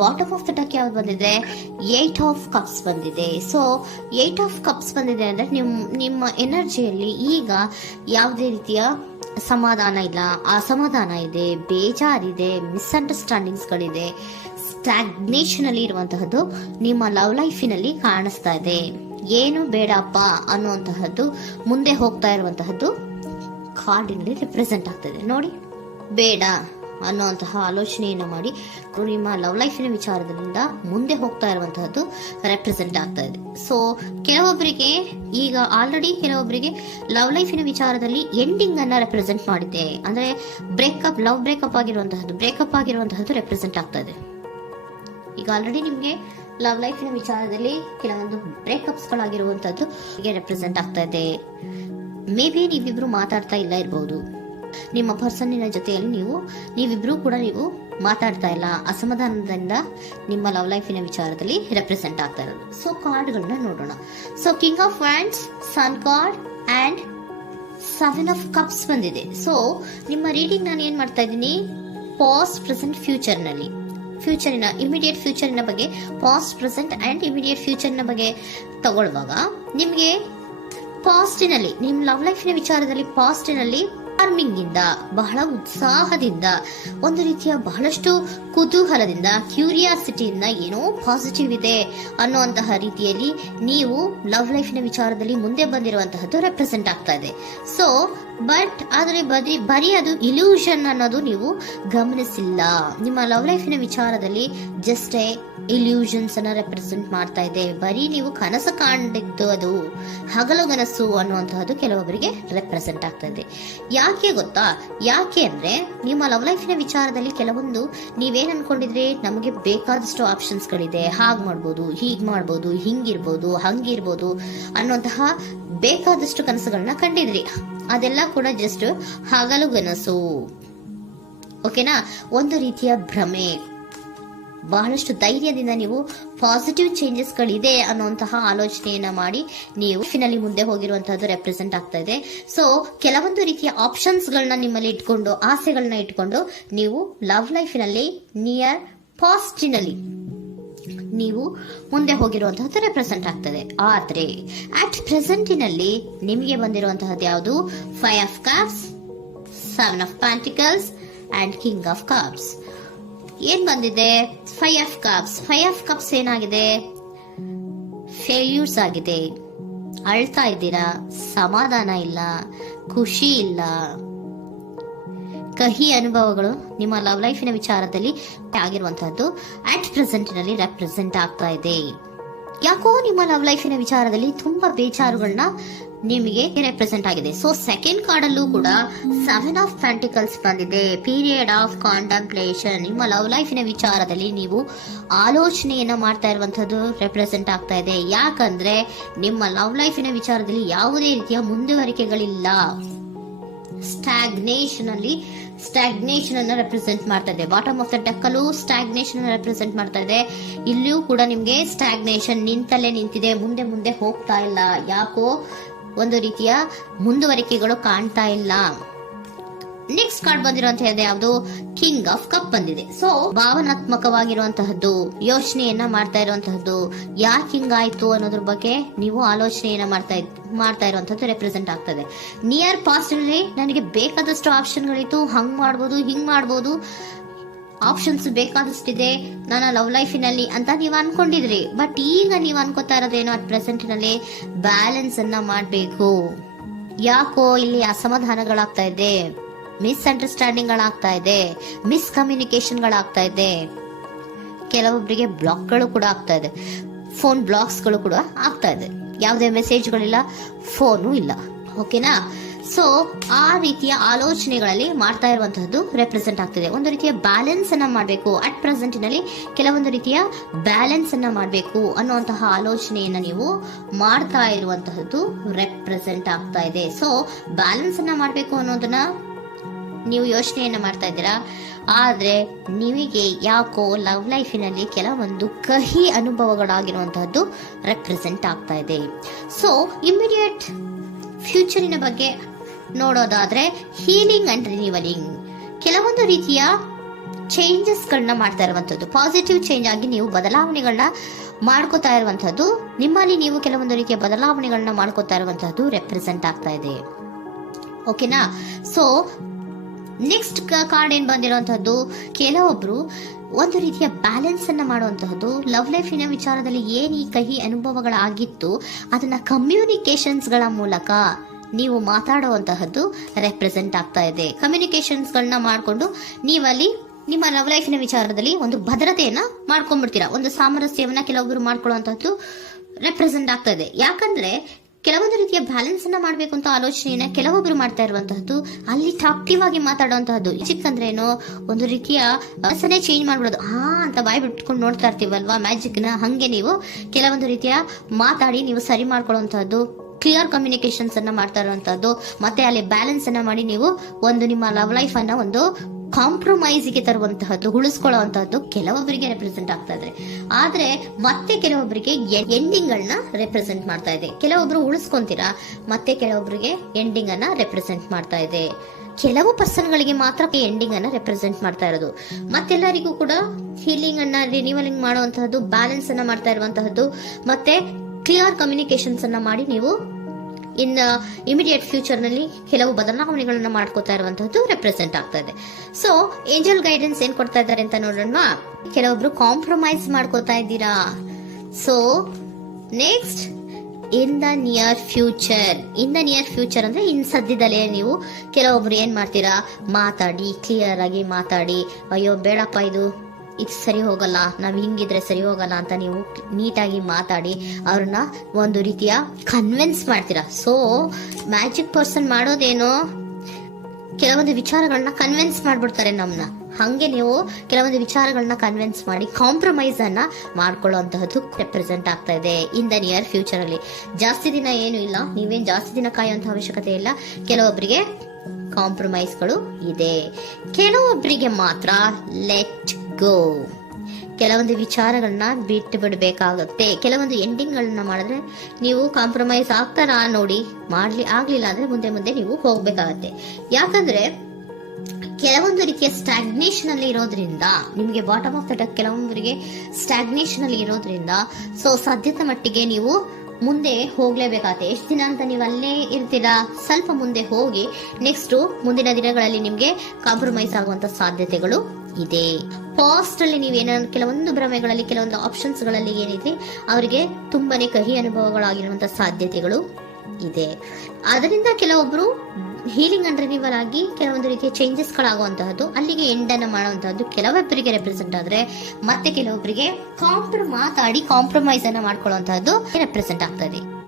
Bottom of the duck ಯಾವ್ದು ಬಂದಿದೆ? 8 of cups ಬಂದಿದೆ. ಸೊ 8 ಆಫ್ ಕಪ್ಸ್ ಬಂದಿದೆ ಅಂದ್ರೆ ನಿಮ್ಮ ಎನರ್ಜಿಯಲ್ಲಿ ಈಗ ಯಾವುದೇ ರೀತಿಯ ಸಮಾಧಾನ ಇಲ್ಲ, ಅಸಮಾಧಾನ ಇದೆ, ಬೇಜಾರಿದೆ, ಮಿಸ್ಅಂಡರ್ಸ್ಟ್ಯಾಂಡಿಂಗ್ಸ್ ಗಳಿದೆ, ಸ್ಟಾಗ್ನೇಷನ್ ಅಲ್ಲಿ ಇರುವಂತಹದ್ದು ನಿಮ್ಮ ಲವ್ ಲೈಫಿನಲ್ಲಿ ಕಾಣಿಸ್ತಾ ಇದೆ. ಏನು ಬೇಡಪ್ಪ ಅನ್ನುವಂತಹದ್ದು ಮುಂದೆ ಹೋಗ್ತಾ ಇರುವಂತಹದ್ದು ಕಾರ್ಡಿನಲ್ಲಿ ರೆಪ್ರೆಸೆಂಟ್ ಆಗ್ತದೆ. ನೋಡಿ, ಬೇಡ ಅನ್ನುವಂತಹ ಆಲೋಚನೆಯನ್ನು ಮಾಡಿ ನಿಮ್ಮ ಲವ್ ಲೈಫಿನ ವಿಚಾರದಿಂದ ಮುಂದೆ ಹೋಗ್ತಾ ಇರುವಂತಹದ್ದು ರೆಪ್ರೆಸೆಂಟ್ ಆಗ್ತಾ ಇದೆ. ಸೊ ಕೆಲವೊಬ್ಬರಿಗೆ ಈಗ ಆಲ್ರೆಡಿ ಕೆಲವೊಬ್ಬರಿಗೆ ಲವ್ ಲೈಫಿನ ವಿಚಾರದಲ್ಲಿ ಎಂಡಿಂಗ್ ಅನ್ನ ರೆಪ್ರೆಸೆಂಟ್ ಮಾಡಿದೆ. ಅಂದ್ರೆ ಲವ್ ಬ್ರೇಕಪ್ ಆಗಿರುವಂತಹದ್ದು ರೆಪ್ರೆಸೆಂಟ್ ಆಗ್ತಾ ಇದೆ. ಈಗ ಆಲ್ರೆಡಿ ನಿಮ್ಗೆ ಲವ್ ಲೈಫಿನ ವಿಚಾರದಲ್ಲಿ ಕೆಲವೊಂದು ಬ್ರೇಕಪ್ಸ್ ಗಳಾಗಿರುವಂತದ್ದು ರೆಪ್ರೆಸೆಂಟ್ ಆಗ್ತಾ ಇದೆ. ಮೇ ಬಿ ನೀವಿಬ್ರು ಮಾತಾಡ್ತಾ ಇಲ್ಲ ಇರಬಹುದು, ನಿಮ್ಮ ಪರ್ಸನ್ನಿನ ಜೊತೆಯಲ್ಲಿ ನೀವಿಬ್ರು ಕೂಡ ಮಾತಾಡ್ತಾ ಇಲ್ಲ, ಅಸಮಾಧಾನದಿಂದ ನಿಮ್ಮ ಲವ್ ಲೈಫಿನ ವಿಚಾರದಲ್ಲಿ ರೆಪ್ರೆಸೆಂಟ್ ಆಗ್ತಾ ಇರೋದು. ಸೊ ಕಾರ್ಡ್ಗಳನ್ನ ನೋಡೋಣ. So king of wands, sun card and 7 of cups ಬಂದಿದೆ. ಸೊ ನಿಮ್ಮ ರೀಡಿಂಗ್ ನಾನು ಏನ್ ಮಾಡ್ತಾ ಇದ್ದೀನಿ, ಪಾಸ್ಟ್, ಪ್ರೆಸೆಂಟ್, ಫ್ಯೂಚರಿನ ಇಮಿಡಿಯೇಟ್ ಫ್ಯೂಚರಿನ ಬಗ್ಗೆ, ಪಾಸ್ಟ್, ಪ್ರೆಸೆಂಟ್ ಅಂಡ್ ಇಮಿಡಿಯೇಟ್ ಫ್ಯೂಚರ್ನ ಬಗ್ಗೆ ತಗೊಳ್ಳುವಾಗ ನಿಮ್ಗೆ ಪಾಸ್ಟಿನಲ್ಲಿ ನಿಮ್ಮ ಲವ್ ಲೈಫಿನ ವಿಚಾರದಲ್ಲಿ ಪಾಸ್ಟಿನಲ್ಲಿ ಚಾರ್ಮಿಂಗ್ ಇಂದ, ಬಹಳ ಉತ್ಸಾಹದಿಂದ, ಒಂದು ರೀತಿಯ ಬಹಳಷ್ಟು ಕುತೂಹಲದಿಂದ, ಕ್ಯೂರಿಯಾಸಿಟಿಯಿಂದ ಏನೋ ಪಾಸಿಟಿವ್ ಇದೆ ಅನ್ನುವಂತಹ ರೀತಿಯಲ್ಲಿ ನೀವು ಲವ್ ಲೈಫಿನ ವಿಚಾರದಲ್ಲಿ ಮುಂದೆ ಬಂದಿರುವಂತಹದ್ದು ರೆಪ್ರೆಸೆಂಟ್ ಆಗ್ತಾ ಇದೆ. ಸೊ ಬಟ್ ಆದ್ರೆ ಬರೀ ಅದು ಇಲ್ಯೂಷನ್ ಅನ್ನೋದು ನೀವು ಗಮನಿಸಿಲ್ಲ. ನಿಮ್ಮ ಲವ್ ಲೈಫಿನ ವಿಚಾರದಲ್ಲಿ ಜಸ್ಟ್ ಇಲ್ಯೂಷನ್ಸ್ ಅನ್ನ ರೆಪ್ರೆಸೆಂಟ್ ಮಾಡ್ತಾ ಇದೆ. ಬರೀ ನೀವು ಕನಸು ಕಾಣಿದ್ದು ಅದು ಹಗಲುಗನಸು ಅನ್ನುವಂತಹದ್ದು ಕೆಲವೊಬ್ಬರಿಗೆ ರೆಪ್ರೆಸೆಂಟ್ ಆಗ್ತಾ ಇದೆ. ಯಾಕೆ ಗೊತ್ತಾ? ಯಾಕೆ ಅಂದ್ರೆ ನಿಮ್ಮ ಲವ್ ಲೈಫಿನ ವಿಚಾರದಲ್ಲಿ ಕೆಲವೊಂದು ನೀವೇನ್ ಅನ್ಕೊಂಡಿದ್ರೆ ನಮಗೆ ಬೇಕಾದಷ್ಟು ಆಪ್ಷನ್ಸ್ ಗಳಿದೆ, ಹಾಗ್ ಮಾಡ್ಬೋದು, ಹೀಗ್ ಮಾಡ್ಬೋದು, ಹಿಂಗಿರ್ಬೋದು, ಹಂಗಿರ್ಬೋದು ಅನ್ನುವಂತಹ ಬೇಕಾದಷ್ಟು ಕನಸುಗಳನ್ನ ಕಂಡಿದ್ರಿ. ಅದೆಲ್ಲ ಕೂಡ ಜಸ್ಟ್ ಹಗಲುಗನಸು. ಓಕೆನಾ? ಒಂದು ರೀತಿಯ ಭ್ರಮೆ. ಬಹಳಷ್ಟು ಧೈರ್ಯದಿಂದ ನೀವು ಪಾಸಿಟಿವ್ ಚೇಂಜಸ್ ಗಳಿದೆ ಅನ್ನುವಂತಹ ಆಲೋಚನೆಯನ್ನ ಮಾಡಿ ನೀವು ಫಿನಲ್ಲಿ ಮುಂದೆ ಹೋಗಿರುವಂತಹದ್ದು ರೆಪ್ರೆಸೆಂಟ್ ಆಗ್ತಾ ಇದೆ. ಸೊ ಕೆಲವೊಂದು ರೀತಿಯ ಆಪ್ಷನ್ಸ್ ಗಳನ್ನ ನಿಮ್ಮಲ್ಲಿ ಇಟ್ಕೊಂಡು, ಆಸೆಗಳನ್ನ ಇಟ್ಕೊಂಡು ನೀವು ಲವ್ ಲೈಫಿನಲ್ಲಿ ನಿಯರ್ ಪಾಸ್ಟಿನಲ್ಲಿ ನೀವು ಮುಂದೆ ಹೋಗಿರುವಂತಹದ್ದು ರೆಪ್ರೆಸೆಂಟ್ ಆಗ್ತದೆ. ಆದ್ರೆ ಅಟ್ ಪ್ರೆಸೆಂಟಿನಲ್ಲಿ ನಿಮಗೆ ಬಂದಿರುವಂತಹದ್ದು ಯಾವುದು? 5 of cups, 7 of pentacles and king of cups. ಏನ್ ಬಂದಿದೆ? 5 ಆಫ್ ಕಪ್ಸ್. 5 ಆಫ್ ಕಪ್ಸ್ ಏನಾಗಿದೆ? ಫೇಲ್ಯೂರ್ಸ್ ಆಗಿದೆ. ಅಳ್ತಾ ಇದ್ದೀರಾ, ಸಮಾಧಾನ ಇಲ್ಲ, ಖುಷಿ ಇಲ್ಲ, ಕಹಿ ಅನುಭವಗಳು ನಿಮ್ಮ ಲವ್ ಲೈಫಿನ ವಿಚಾರದಲ್ಲಿ ಆಗಿರುವಂತಹದ್ದು ಅಟ್ ಪ್ರೆಸೆಂಟಿನಲ್ಲಿ ರೆಪ್ರೆಸೆಂಟ್ ಆಗ್ತಾ ಇದೆ. ಯಾಕೋ ನಿಮ್ಮ ಲವ್ ಲೈಫಿನ ವಿಚಾರದಲ್ಲಿ ತುಂಬಾ ಬೇಜಾರುಗಳನ್ನ ನಿಮಗೆ ರೆಪ್ರೆಸೆಂಟ್ ಆಗಿದೆ. ಸೊ ಸೆಕೆಂಡ್ ಕಾರ್ಡ್ ಅಲ್ಲೂ ಕೂಡ 7 ಆಫ್ ಪ್ಯಾಂಟಿಕಲ್ಸ್ ಬಂದಿದೆ. Period of contemplation. ನಿಮ್ಮ ಲವ್ ಲೈಫಿನ ವಿಚಾರದಲ್ಲಿ ನೀವು ಆಲೋಚನೆಯನ್ನ ಮಾಡ್ತಾ ಇರುವಂತದ್ದು ರೆಪ್ರೆಸೆಂಟ್ ಆಗ್ತಾ ಇದೆ. ಯಾಕಂದ್ರೆ ನಿಮ್ಮ ಲವ್ ಲೈಫಿನ ವಿಚಾರದಲ್ಲಿ ಯಾವುದೇ ರೀತಿಯ ಮುಂದುವರಿಕೆಗಳಿಲ್ಲ. ಸ್ಟಾಗ್ನೇಷನ್ ಅನ್ನ ರೆಪ್ರೆಸೆಂಟ್ ಮಾಡ್ತಾ ಇದೆ. ಬಾಟಮ್ ಆಫ್ ದ ಡೆಕ್ ಅಲ್ಲೂ ಸ್ಟಾಗ್ನೇಷನ್ ಅನ್ನ ರೆಪ್ರೆಸೆಂಟ್ ಮಾಡ್ತಾ ಇದೆ. ಇಲ್ಲಿಯೂ ಕೂಡ ನಿಮ್ಗೆ ಸ್ಟಾಗ್ನೇಷನ್, ನಿಂತಲ್ಲೇ ನಿಂತಿದೆ, ಮುಂದೆ ಹೋಗ್ತಾ ಇಲ್ಲ. ಯಾಕೋ ಒಂದು ರೀತಿಯ ಮುಂದುವರಿಕೆಗಳು ಕಾಣ್ತಾ ಇಲ್ಲ. ನೆಕ್ಸ್ಟ್ ಕಾರ್ಡ್ ಬಂದಿರುವಂತಹದ್ದು ಯಾವುದು? ಕಿಂಗ್ ಆಫ್ ಕಪ್ ಬಂದಿದೆ. ಸೊ ಭಾವನಾತ್ಮಕವಾಗಿರುವಂತಹದ್ದು, ಯೋಚನೆಯನ್ನ ಮಾಡ್ತಾ ಇರುವಂತಹದ್ದು, ಯಾಕೆ ಹಿಂಗಾಯ್ತು ಅನ್ನೋದ್ರ ಬಗ್ಗೆ ನೀವು ಆಲೋಚನೆಯನ್ನ ಮಾಡ್ತಾ ಇರುವಂತದ್ದು ರೆಪ್ರೆಸೆಂಟ್ ಆಗ್ತದೆ. ನಿಯರ್ ಪಾಸ್ಟ್ ನಲ್ಲಿ ನನಗೆ ಬೇಕಾದಷ್ಟು ಆಪ್ಷನ್ಗಳಿತ್ತು, ಹಂಗ್ ಮಾಡ್ಬೋದು, ಹಿಂಗ್ ಮಾಡ್ಬೋದು, ಆಪ್ಷನ್ಸ್ ಬೇಕಾದಷ್ಟಿದೆ ನನ್ನ ಲವ್ ಲೈಫಿನಲ್ಲಿ ಅಂತ ನೀವು ಅನ್ಕೊಂಡಿದ್ರಿ. ಬಟ್ ಈಗ ನೀವು ಅನ್ಕೋತಾ ಇರೋದೇನೋ ಅಟ್ ಪ್ರೆಸೆಂಟ್ ನಲ್ಲಿ ಬ್ಯಾಲೆನ್ಸ್ ಅನ್ನ ಮಾಡ್ಬೇಕು. ಯಾಕೋ ಇಲ್ಲಿ ಅಸಮಾಧಾನಗಳಾಗ್ತಾ ಇದೆ, ಮಿಸ್ಅಂಡರ್ಸ್ಟ್ಯಾಂಡಿಂಗ್ ಗಳಾಗ್ತಾ ಇದೆ, ಮಿಸ್ಕಮ್ಯುನಿಕೇಶನ್ ಗಳಾಗ್ತಾ ಇದೆ. ಕೆಲವೊಬ್ಬರಿಗೆ ಬ್ಲಾಕ್ಗಳು ಕೂಡ ಆಗ್ತಾ ಇದೆ, ಫೋನ್ ಬ್ಲಾಕ್ಸ್ ಗಳು ಕೂಡ ಆಗ್ತಾ ಇದೆ. ಯಾವುದೇ ಮೆಸೇಜ್ಗಳಿಲ್ಲ, ಫೋನು ಇಲ್ಲ. ಓಕೆನಾ? ಸೊ ಆ ರೀತಿಯ ಆಲೋಚನೆಗಳಲ್ಲಿ ಮಾಡ್ತಾ ಇರುವಂತಹದ್ದು ರೆಪ್ರೆಸೆಂಟ್ ಆಗ್ತಿದೆ. ಒಂದು ರೀತಿಯ ಬ್ಯಾಲೆನ್ಸ್ ಅನ್ನ ಮಾಡಬೇಕು. ಅಟ್ ಪ್ರೆಸೆಂಟಿನಲ್ಲಿ ಕೆಲವೊಂದು ರೀತಿಯ ಬ್ಯಾಲೆನ್ಸ್ ಅನ್ನ ಮಾಡಬೇಕು ಅನ್ನುವಂತಹ ಆಲೋಚನೆಯನ್ನ ನೀವು ಮಾಡ್ತಾ ಇರುವಂತಹದ್ದು ರೆಪ್ರೆಸೆಂಟ್ ಆಗ್ತಾ ಇದೆ. ಸೊ ಬ್ಯಾಲೆನ್ಸ್ ಅನ್ನ ಮಾಡಬೇಕು ಅನ್ನೋದನ್ನ ನೀವು ಯೋಚನೆಯನ್ನ ಮಾಡ್ತಾ ಇದ್ದೀರಾ. ಆದ್ರೆ ನಿಮಗೆ ಯಾಕೋ ಲವ್ ಲೈಫಿನಲ್ಲಿ ಕೆಲವೊಂದು ಕಹಿ ಅನುಭವಗಳಾಗಿರುವಂತಹದ್ದು ರೆಪ್ರೆಸೆಂಟ್ ಆಗ್ತಾ ಇದೆ. ಸೊ ಇಮಿಡಿಯೇಟ್ ಫ್ಯೂಚರಿನ ಬಗ್ಗೆ ನೋಡೋದಾದ್ರೆ ಹೀಲಿಂಗ್ ಅಂಡ್ ರಿನಿವಲಿಂಗ್, ಕೆಲವೊಂದು ರೀತಿಯ ಚೇಂಜಸ್ಗಳನ್ನ ಮಾಡ್ತಾ ಇರುವಂತದ್ದು, ಪಾಸಿಟಿವ್ ಚೇಂಜ್ ಆಗಿ ನೀವು ಬದಲಾವಣೆಗಳನ್ನ ಮಾಡ್ಕೋತಾ ಇರುವಂತದ್ದು, ನಿಮ್ಮಲ್ಲಿ ನೀವು ಕೆಲವೊಂದು ರೀತಿಯ ಬದಲಾವಣೆಗಳನ್ನ ಮಾಡ್ಕೋತಾ ಇರುವಂತದ್ದು ರೆಪ್ರೆಸೆಂಟ್ ಆಗ್ತಾ ಇದೆ. ಓಕೆನಾ? ಸೊ ನೆಕ್ಸ್ಟ್ ಕಾರ್ಡ್ ಏನ್ ಬಂದಿರುವಂತಹದ್ದು, ಕೆಲವೊಬ್ರು ಒಂದು ರೀತಿಯ ಬ್ಯಾಲೆನ್ಸ್ ಅನ್ನ ಮಾಡುವಂತಹದ್ದು, ಲವ್ ಲೈಫಿನ ವಿಚಾರದಲ್ಲಿ ಏನ್ ಈ ಕಹಿ ಅನುಭವಗಳಾಗಿತ್ತು ಅದನ್ನ ಕಮ್ಯುನಿಕೇಶನ್ಸ್ ಗಳ ಮೂಲಕ ನೀವು ಮಾತಾಡುವಂತಹದ್ದು ರೆಪ್ರೆಸೆಂಟ್ ಆಗ್ತಾ ಇದೆ. ಕಮ್ಯುನಿಕೇಶನ್ಸ್ ಗಳನ್ನ ಮಾಡ್ಕೊಂಡು ನೀವಲ್ಲಿ ನಿಮ್ಮ ಲವ್ ಲೈಫಿನ ವಿಚಾರದಲ್ಲಿ ಒಂದು ಭದ್ರತೆಯನ್ನ ಮಾಡ್ಕೊಂಡ್ಬಿಡ್ತೀರಾ, ಒಂದು ಸಾಮರಸ್ಯವನ್ನ ಕೆಲವೊಬ್ರು ಮಾಡ್ಕೊಳ್ಳುವಂತಹದ್ದು ರೆಪ್ರೆಸೆಂಟ್ ಆಗ್ತಾ ಇದೆ. ಯಾಕಂದ್ರೆ ಕೆಲವೊಂದು ರೀತಿಯ ಬ್ಯಾಲೆನ್ಸ್ ಅನ್ನ ಮಾಡ್ಬೇಕು ಅಂತ ಆಲೋಚನೆಯನ್ನ ಕೆಲವೊಬ್ರು ಮಾಡ್ತಾ ಇರುವಂತಹದ್ದು, ಅಲ್ಲಿ ಟಾಕ್ಟಿವ್ ಆಗಿ ಮಾತಾಡುವಂತಹದ್ದು. ಚಿಕ್ಕಂದ್ರೇನೋ ಒಂದು ರೀತಿಯ ಹೆಸರೇ ಚೇಂಜ್ ಮಾಡ್ಬಿಡೋದು, ಅಂತ ಬಾಯಿ ಬಿಟ್ಕೊಂಡು ನೋಡ್ತಾ ಇರ್ತೀವಲ್ವಾ ಮ್ಯಾಜಿಕ್ ನ, ಹಂಗೆ ನೀವು ಕೆಲವೊಂದು ರೀತಿಯ ಮಾತಾಡಿ ನೀವು ಸರಿ ಮಾಡ್ಕೊಳ್ಳುವಂತಹದ್ದು, ಕ್ಲಿಯರ್ ಕಮ್ಯುನಿಕೇಶನ್ಸ್ ಅನ್ನ ಮಾಡ್ತಾ ಇರುವಂತಹದ್ದು, ಮತ್ತೆ ಅಲ್ಲಿ ಬ್ಯಾಲೆನ್ಸ್ ಅನ್ನ ಮಾಡಿ ನೀವು ಒಂದು ನಿಮ್ಮ ಲವ್ ಲೈಫ್ ಅನ್ನ ಒಂದು ಕಾಂಪ್ರಮೈಸ್ ಗೆ ತರುವಂತಹದ್ದು, ಉಳಿಸ್ಕೊಳ್ಳುವಂತಹದ್ದು ಕೆಲವೊಬ್ಬರಿಗೆ ರೆಪ್ರೆಸೆಂಟ್ ಆಗ್ತಾ ಇದೆ. ಆದ್ರೆ ಮತ್ತೆ ಕೆಲವೊಬ್ಬರಿಗೆ ಎಂಡಿಂಗ್ ಗಳನ್ನ ರೆಪ್ರೆಸೆಂಟ್ ಮಾಡ್ತಾ ಇದೆ. ಕೆಲವೊಬ್ರು ಉಳಿಸ್ಕೊಂತೀರಾ, ಮತ್ತೆ ಕೆಲವೊಬ್ಬರಿಗೆ ಎಂಡಿಂಗ್ ಅನ್ನ ರೆಪ್ರೆಸೆಂಟ್ ಮಾಡ್ತಾ ಇದೆ. ಕೆಲವು ಪರ್ಸನ್ ಗಳಿಗೆ ಮಾತ್ರ ಎಂಡಿಂಗ್ ಅನ್ನ ರೆಪ್ರೆಸೆಂಟ್ ಮಾಡ್ತಾ ಇರೋದು, ಮತ್ತೆಲ್ಲರಿಗೂ ಕೂಡ ಹೀಲಿಂಗ್ ಅನ್ನ ರಿನಿವಲಿಂಗ್ ಮಾಡುವಂತಹದ್ದು, ಬ್ಯಾಲೆನ್ಸ್ ಅನ್ನ ಮಾಡ್ತಾ ಇರುವಂತಹದ್ದು, ಮತ್ತೆ ಕ್ಲಿಯರ್ ಕಮ್ಯುನಿಕೇಶನ್ಸ್ ಅನ್ನ ಮಾಡಿ ನೀವು ಇನ್ ಇಮಿಡಿಯೇಟ್ ಫ್ಯೂಚರ್ ನಲ್ಲಿ ಕೆಲವು ಬದಲಾವಣೆಗಳನ್ನ ಮಾಡ್ಕೋತಾ ಇರುವಂತಹದ್ದು ರೆಪ್ರೆಸೆಂಟ್ ಆಗ್ತಾ ಇದೆ. ಸೊ ಏಂಜಲ್ ಗೈಡೆನ್ಸ್ ಏನ್ ಕೊಡ್ತಾ ಇದ್ದಾರೆ ಅಂತ ನೋಡೋಣ. ಕೆಲವೊಬ್ರು ಕಾಂಪ್ರಮೈಸ್ ಮಾಡ್ಕೋತಾ ಇದ್ದೀರಾ. So next, in the near future ಅಂದ್ರೆ ಇನ್ ಸದ್ಯದಲ್ಲೇ ನೀವು ಕೆಲವೊಬ್ರು ಏನ್ ಮಾಡ್ತೀರಾ, ಮಾತಾಡಿ ಕ್ಲಿಯರ್ ಆಗಿ ಮಾತಾಡಿ, ಅಯ್ಯೋ ಬೇಡಪ್ಪ ಇದು ಸರಿ ಹೋಗಲ್ಲ, ನಾವ್ ಹಿಂಗಿದ್ರೆ ಸರಿ ಹೋಗಲ್ಲ ಅಂತ ನೀವು ನೀಟಾಗಿ ಮಾತಾಡಿ ಅವ್ರನ್ನ ಒಂದು ರೀತಿಯ ಕನ್ವಿನ್ಸ್ ಮಾಡ್ತೀರಾ. ಸೊ ಮ್ಯಾಜಿಕ್ ಪರ್ಸನ್ ಮಾಡೋದೇನೋ ಕೆಲವೊಂದು ವಿಚಾರಗಳನ್ನ ಕನ್ವಿನ್ಸ್ ಮಾಡ್ಬಿಡ್ತಾರೆ ನಮ್ನ, ಹಂಗೆ ನೀವು ಕೆಲವೊಂದು ವಿಚಾರಗಳನ್ನ ಕನ್ವಿನ್ಸ್ ಮಾಡಿ ಕಾಂಪ್ರಮೈಸ್ ಅನ್ನ ಮಾಡ್ಕೊಳ್ಳುವಂತಹದ್ದು ರೆಪ್ರೆಸೆಂಟ್ ಆಗ್ತಾ ಇದೆ ಇನ್ ದ ನಿಯರ್ ಫ್ಯೂಚರ್ ಅಲ್ಲಿ. ಜಾಸ್ತಿ ದಿನ ಏನು ಇಲ್ಲ, ನೀವೇನ್ ಜಾಸ್ತಿ ದಿನ ಕಾಯುವಂತ ಅವಶ್ಯಕತೆ ಇಲ್ಲ. ಕೆಲವೊಬ್ಬರಿಗೆ ಕಾಂಪ್ರಮೈಸ್ಗಳು ಇದೆ, ಕೆಲವೊಬ್ಬರಿಗೆ ಮಾತ್ರ ಲೆಟ್ ಗೋ, ಕೆಲವೊಂದು ವಿಚಾರಗಳನ್ನ ಬಿಟ್ಟು ಬಿಡಬೇಕಾಗುತ್ತೆ. ಕೆಲವೊಂದು ಎಂಡಿಂಗ್ ಗಳನ್ನ ಮಾಡಿದ್ರೆ ನೀವು ಕಾಂಪ್ರಮೈಸ್ ಆಗ್ತಾರಾ ನೋಡಿ, ಆಗ್ಲಿಲ್ಲ ಅಂದ್ರೆ ಮುಂದೆ ನೀವು ಹೋಗ್ಬೇಕಾಗತ್ತೆ. ಯಾಕಂದ್ರೆ ಕೆಲವೊಂದು ರೀತಿಯ ಸ್ಟಾಗ್ನೇಷನ್ ಅಲ್ಲಿ ಇರೋದ್ರಿಂದ, ನಿಮಗೆ ಬಾಟಮ್ ಆಫ್ ದ ಡೆಕ್ ಕೆಲವೊಬ್ಬರಿಗೆ ಸ್ಟಾಗ್ನೇಷನ್ ಅಲ್ಲಿ ಇರೋದ್ರಿಂದ, ಸೊ ಸಾಧ್ಯತೆ ಮಟ್ಟಿಗೆ ನೀವು ಮುಂದೆ ಹೋಗ್ಲೇಬೇಕಾಗತ್ತೆ. ಎಷ್ಟು ದಿನ ಅಂತ ನೀವು ಅಲ್ಲೇ ಇರ್ತೀರಾ, ಸ್ವಲ್ಪ ಮುಂದೆ ಹೋಗಿ ನೆಕ್ಸ್ಟ್ ಮುಂದಿನ ದಿನಗಳಲ್ಲಿ ನಿಮ್ಗೆ ಕಾಂಪ್ರಮೈಸ್ ಆಗುವಂತ ಸಾಧ್ಯತೆಗಳು ಇದೆ. ಪಾಸ್ಟ್ ಅಲ್ಲಿ ನೀವೇನಾದ್ರು ಕೆಲವೊಂದು ಭ್ರಮೆಗಳಲ್ಲಿ, ಕೆಲವೊಂದು ಆಪ್ಷನ್ಸ್ ಗಳಲ್ಲಿ ಏನಿದೆ ಅವರಿಗೆ ತುಂಬಾನೇ ಕಹಿ ಅನುಭವಗಳಾಗಿರುವಂತಹ ಸಾಧ್ಯತೆಗಳು ಇದೆ. ಅದರಿಂದ ಕೆಲವೊಬ್ರು ಹೀಲಿಂಗ್ ಅಂಡ್ ರಿನಿವಲ್ ಆಗಿ ಕೆಲವೊಂದು ರೀತಿಯ ಚೇಂಜಸ್ ಗಳಾಗುವಂತಹದ್ದು, ಅಲ್ಲಿಗೆ ಎಂಡ್ ಅನ್ನ ಮಾಡುವಂತಹದ್ದು ಕೆಲವೊಬ್ಬರಿಗೆ ರೆಪ್ರೆಸೆಂಟ್ ಆದ್ರೆ, ಮತ್ತೆ ಕೆಲವೊಬ್ಬರಿಗೆ ಮಾತಾಡಿ ಕಾಂಪ್ರಮೈಸ್ ಅನ್ನ ಮಾಡ್ಕೊಳ್ಳುವಂತಹದ್ದು ರೆಪ್ರೆಸೆಂಟ್ ಆಗ್ತದೆ.